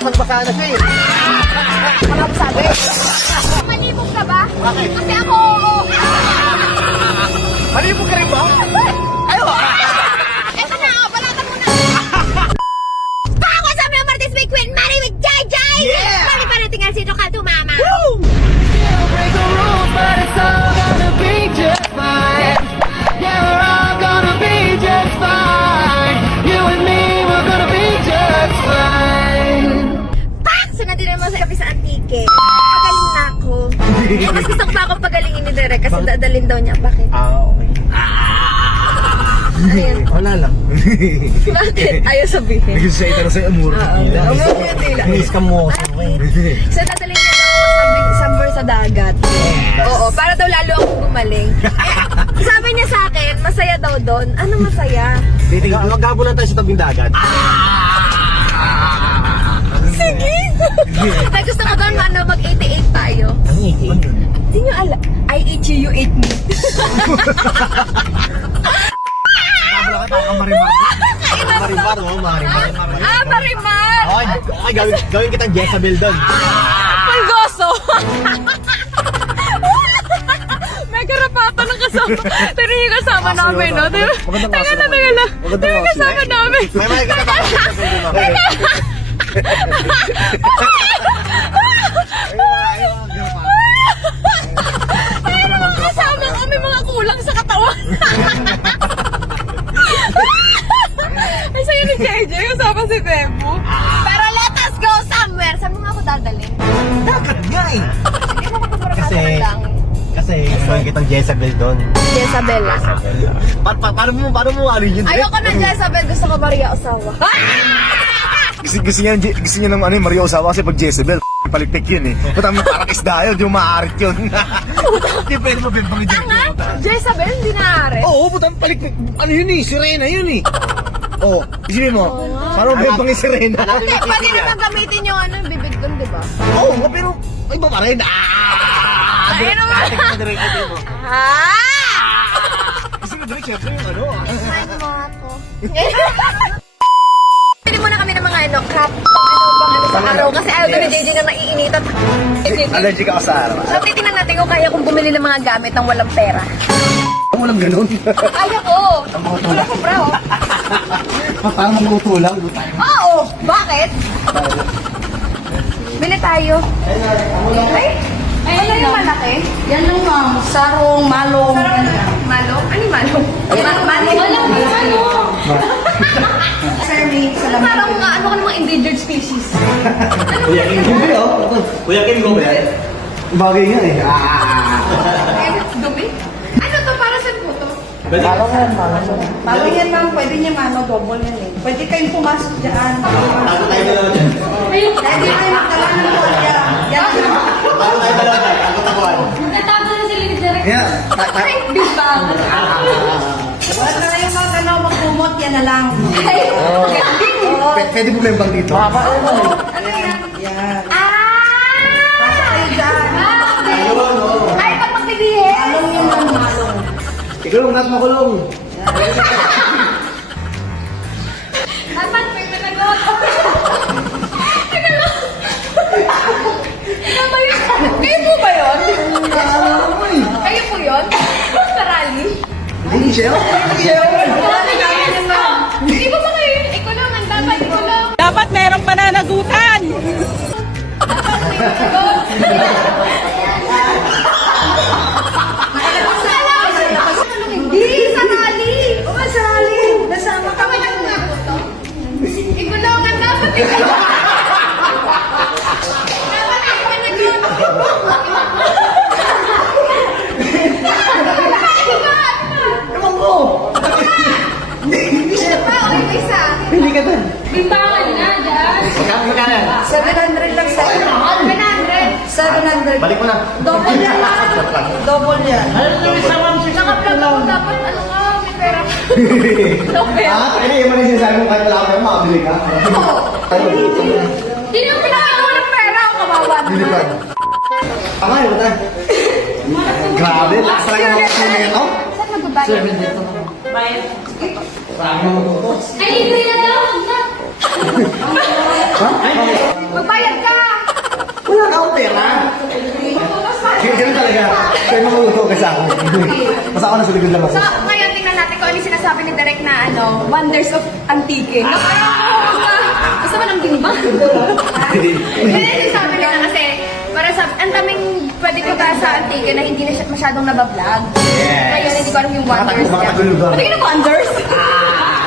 Basang-basa na siya eh. Wala mo sabi. Malibog ka ba? Bakit? Kasi ako, Mas gusto ko pa akong pagalingin ni Derek kasi dadalhin daw niya. Bakit? Ah, okay. Ano yan? Wala lang. Bakit? Ayaw sabihin. Nagsisaita na sa'yo, amuro. Oo. Amuro yung tila. Miss ka mo. So, dadalhin niya daw ako sa big somewhere sa dagat. Oo, para daw lalo akong gumaling. Eh, sabi niya sa akin, masaya daw doon. Ano masaya? Titingin, magkabo lang tayo sa tabing dagat. Sige! Eat you, you eat me. Ka tayo marimar. Marimar, no? Marimar. Ah, Marimar! Okay, okay, gawin, gawin kitang Jezabel doon. Pulgoso! May karapatan ng kasama. Pero yung kasama namin, no? Aso na, teka na. Teka aso. kasama namin. May makikita ka kang Jezabel Bebo. Pero let us go somewhere. Saan mo nga ako dadalhin? Dagat nga eh. Hindi mo ako Kasi- lang. Kasi kitang Jezabel doon. Jezabela. Pa pa paano mo, paano mo ano yun? Ayoko na Jezabel, gusto ko Maria Osawa. Gusto, gusto niya, gusto niya ng ano, yung Mario Osawa kasi pag Jezebel, palikpik yun eh. Puta mo parang isda yun, di mo maaarit yun. Hindi pwede mo bibangin dyan. Tanga, Jezabel, hindi naaari. Oo, puta palikpik. Ano yun eh, sirena yun eh. Oo, isipin mo, parang bibangin sirena. Hindi, pwede naman gamitin yung ano, yung bibig doon, di ba? Oo, nga, pero iba pa rin. Ah! Ay, ano mo. Ah! Gusto mo direct, syempre yung ano. ah. Ay, mo ako. Pili muna kami ng mga ano, crap, ano, pang ano sa araw. Kasi ayaw doon ni JJ na naiinitan. Allergic ako sa araw. So, titingnan natin kung kaya kong bumili ng mga gamit ng walang pera. Walang ganun. Kaya ko! Wala ko, bro. Parang mangutulang. tayo. Oo! Bakit? Bili tayo. Ay! Ay, wala yung malaki. Yan lang ma'am, sarong, malong. Sarap na. Malong? Ano yung malong? Ma- Malong? Walang malong. Sir, may salamat. Parang nga, ano ka namang endangered species. Kuya Kim. Hindi oh. Kuya ba yan? Bagay nga eh. Ah! Eh, dumi? Ano to? Para saan po to? Malong yan ma'am, pwede niya mano, double yan eh. Pwede kayong pumasok dyan. Bago tayo dalawa dyan. Pwede kayo magdala ng dyan. Yan. Bago tayo dalawa dyan. Ako takuan. Natago na sila ni Derek. Kaya, Ay, bimbang. Huwag na kayo mag, ano, magkumot, yan na lang. P- pwede mo membang dito. Ano yan? Yan. Ikulong, nat makulong. Dapat may managot. Ikaw ba yun? Kayo po ba yun? Kayo po yun? Sa rally? Hindi siya. Marami isa. Hindi ka dun. Bimbangan na dyan. Magkano magkano yan? 700 lang sa 100. 700. Balik mo na. Double yan. Double yan. Naka-vlog ako dapat ano nga, may pera. Ah, ano yung mga sinasabi mo kahit wala ka pera, makabili ka? Hindi naman pinakagawa ng pera. Ang kawawa Bili ka. Yun, na. Grabe, lakas talaga ng mga ito. Saan magbabayad? Ay, libre na daw. Magbayad ka! Wala ka akong pera. Ganyan ganun talaga. Kaya mamuluto ka sa akin. Basta ako nasa likod lang ako. So, ngayon tingnan natin kung ano yung sinasabi ni Direk na ano, Wonders of Antique. No? Gusto mo ng? Yan yung sinasabi nila kasi para sa, ang daming pwede ko sa Antique na hindi na siya masyadong nabablog. Yes. Ngayon, hindi ko alam yung Wonders niya. tagulo ba? Pati ka ng Wonders?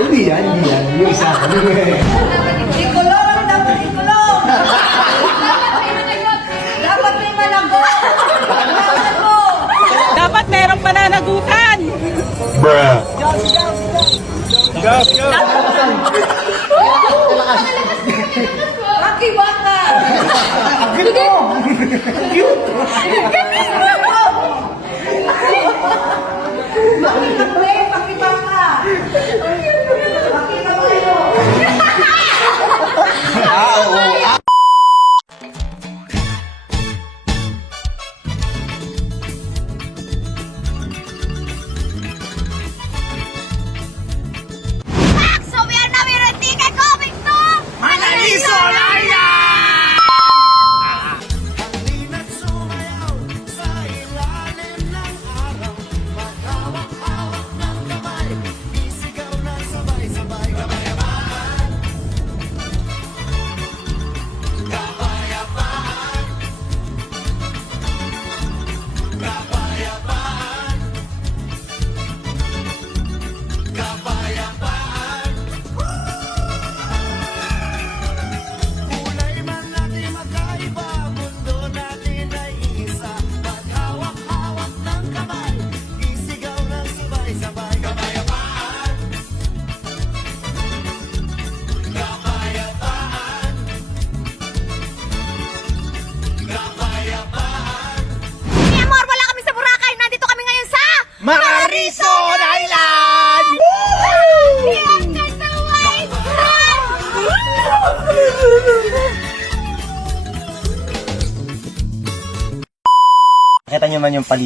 Hindi yan, hindi yan. Yung isa. Ikulong, dapat ikulong. Dapat may malago. Malago. Dapat merong pananagutan. Rocky Bata. Makita mo eh, pakita ka. Pakita mo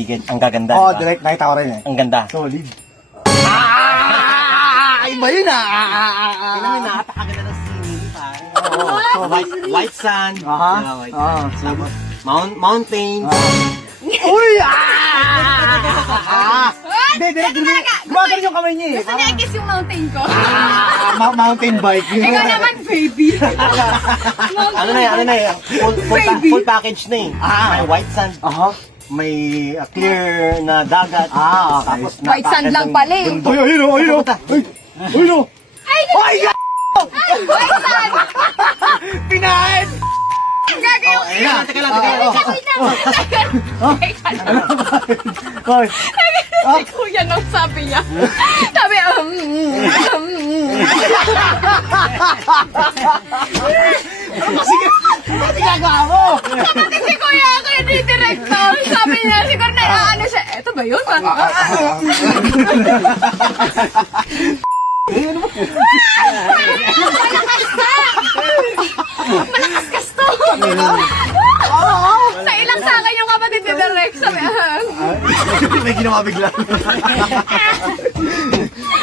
paligid, ang gaganda. Oo, diba? direct. Nakita ko rin eh. Ang ganda. Solid. Ah! Iba yun ah! Ah, ah, ah, ah. Tingnan mo, napakaganda ng scenery, pare. Oo. So, white, white sand. Aha. Diba, white Ah, sand. Tapos, mount, mountains. Uy! Ah! Hindi, direct. Gumagano yung kamay niya eh. Gusto niya i-kiss yung mountain ko. Ah, ma- mountain bike. Ikaw naman, baby. Ano na yan, ano na yan? Full, full, pa- Baby. full package na eh. Ah. May white sand, Aha. May uh, clear na dagat. Ah, okay. Tapos, White sand lang pala eh. Uy, ayun o, ayun o. Uy, ayun o. Ay, Ay, g***! white sand! Pinahin! Gaga yung Ayun na, teka lang, teka lang. Wait lang. Teka lang. Hoy, Si Kuya nung sabi niya. Sabi, um, um, kasi kasi gagawa mo. Kapatid si Kuya ako yung director. Sabi niya, siguro na ano siya. Eto ba yun? Ano? Malakas ka to. Yung. Sabi, ah. May ginawa bigla.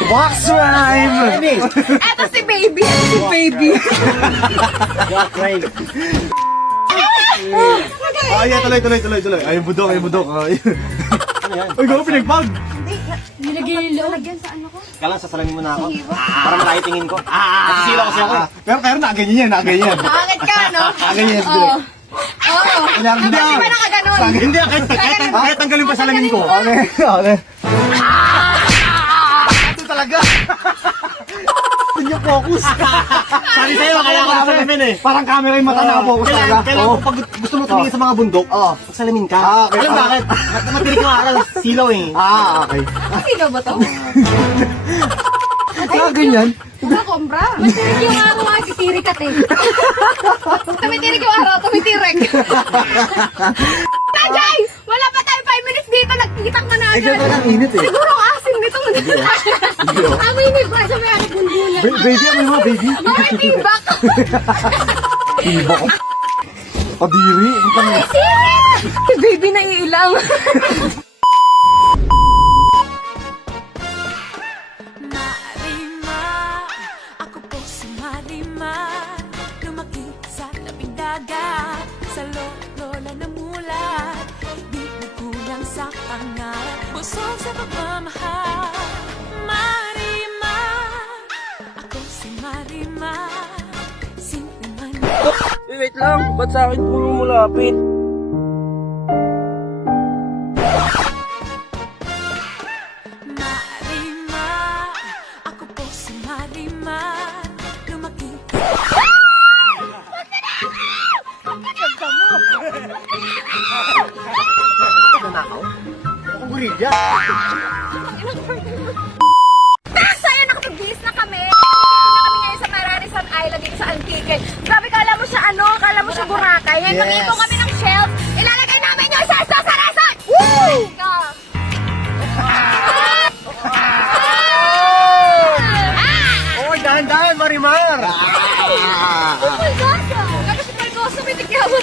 Box rhyme! Eto si baby. Eto si baby. Ah, yeah, tuloy, tuloy, tuloy, tuloy. Ay, budok, ay, budok. Ay. Uy, gawa pinagpag. Lagyan sa ano ko? Kailan sasalamin mo na ako? Para malayo tingin ko. Nasisila kasi ako eh. Ah, Pero, pero nakaganyan yan, nakaganyan. Bakit ka, no? Nakaganyan, Oo. Oo. Kailangan- Hindi ba nakaganon? Hindi, kahit, kahit, kahit tanggalin pa salamin ko. Okay, okay. Ito talaga. Ito yung focus. Sabi sa'yo, kaya ako nasalamin eh. Parang camera yung mata nakapokus talaga. Kailangan, kailangan pag gusto mo tumingin sa mga bundok, Oo. pagsalamin ka. Ah, okay. Alam bakit? Mat- Matirik yung araw, silaw eh. Ah, okay. Sino ba to? Ah, ganyan. Mga kombra. Matirik yung araw nga, titirik ka, te. Tumitirik yung araw, tumitirik. Tajay! Wala pa tayo 5 minutes dito, nagkitang ka na Eh, agad. ganun ang init eh. Siguro ang asim nito. Amoy ni ba sa may bundulan. Ba- baby, ano mo, baby? Bakit tibak? Iba ko. Kadiri. Ang! Si baby na Covid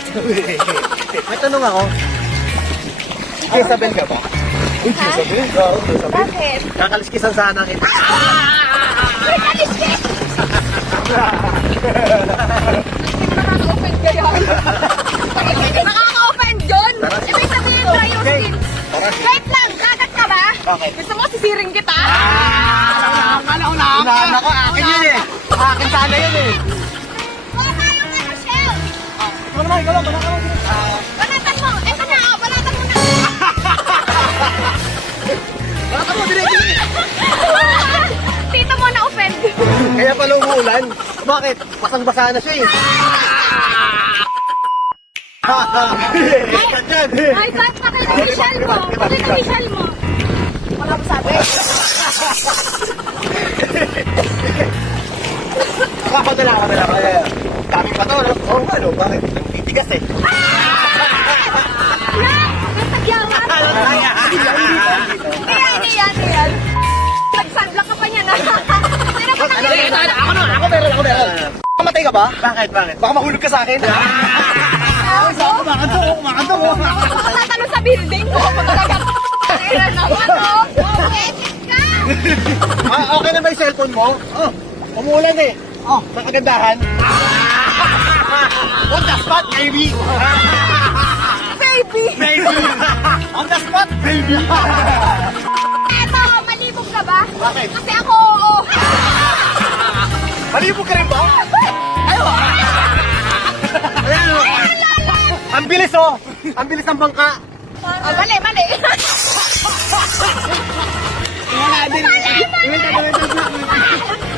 May tanong ako. Jezabel ka ba? Uy, Jezabel? Oo, Jezabel. Bakit? Kakaliskisan sana kita. May kaliskis! Nakaka-open kayo. Nakaka-open yun! Ibig sabihin, try your skin. Wait lang, dagat ka ba? Bakit? Gusto mo sisiring kita? Akala ko na Unahan ako, akin yun eh. Akin sana yun eh. Ikaw naman, ikaw lang, wala ka lang. Balatan mo! Eto na, oh, balatan mo na! Baka mo, dili. Tito mo na offend. Kaya pala umuulan. Bakit? Basang-basa na siya eh. Ganyan. Ay, ba't pakita ng Michelle mo? Pakita ng Michelle mo. Wala mo sabi. Kapadala, kapadala. Dami pa to, no? Oo nga, no? Bakit? Titigas eh. Na! Nasagyawan. Hindi yan, hindi yan, hindi yan. Nag-sunblock ka pa niya na. Ako na, ako meron, ako meron. Kamatay ka ba? Bakit, bakit? Baka mahulog ka sa akin. Ako? Kumakanta ko, kumakanta ko. Ako tatanong sa building ko. Magkakagat. Tira naman, oh. Okay, ka. Ah, okay na ba yung cellphone mo? Oh, umuulan eh. Oh, sa kagandahan. On the spot, baby! Baby. Baby! On the spot, baby! Eto, malibog ka ba? Bakit? Kasi ako, oo. Malibog ka rin ba? Ayo! Ayan o! Ang bilis oh! Ang bilis ng bangka! Ah, mali, mali. Wala din! Mental block!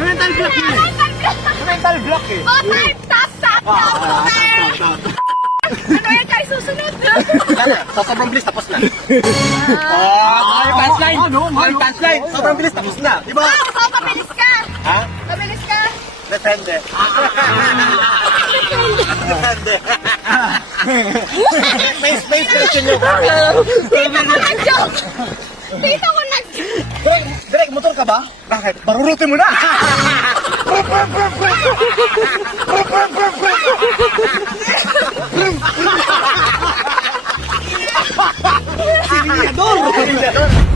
Mental block yun! Mental block eh! Oh, time, stop, stop, stop, stop. Ano yan, kay susunod? Sa sobrang bilis tapos na. Ah, yung punchline! Ano? Yung punchline! Sobrang bilis tapos na! Di ba? Oh, so, pabilis ka. Ha? Pabilis ka. Depende. Depende. May space question nyo. Tito ko nag-joke. Tito ko nag Direk, Direk, motor ka ba? Bakit? Barurutin mo na!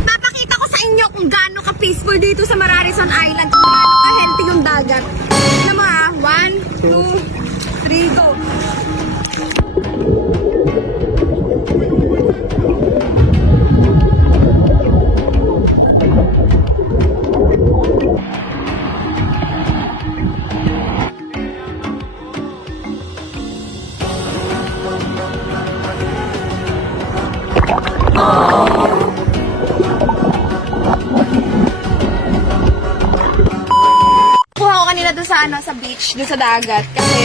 Papakita ko sa inyo kung gaano ka-peaceful dito sa Mararison Island. Kung gaano ka-healthy yung dagat. Ano mo ah? One, two, go. Beach, doon sa dagat. Kasi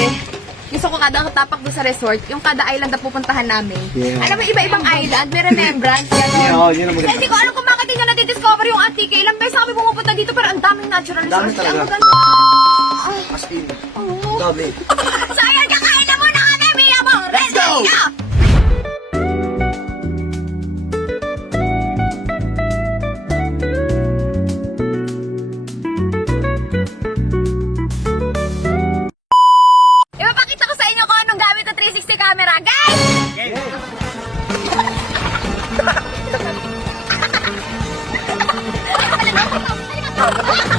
gusto ko kada tapak doon sa resort, yung kada island na pupuntahan namin. Alam mo, iba-ibang island, may remembrance, gano'n. Oo, yun ang maganda. Eh, Hindi ko alam kung bakit hindi na nadidiscover yung Antique. Ilang beses kami pumupunta dito, pero ang daming natural Dami resources. talaga. Ang ganda. As in, Oo. dami. So, ayan, kakain na muna kami, mi amor. Let's go! Game! Game!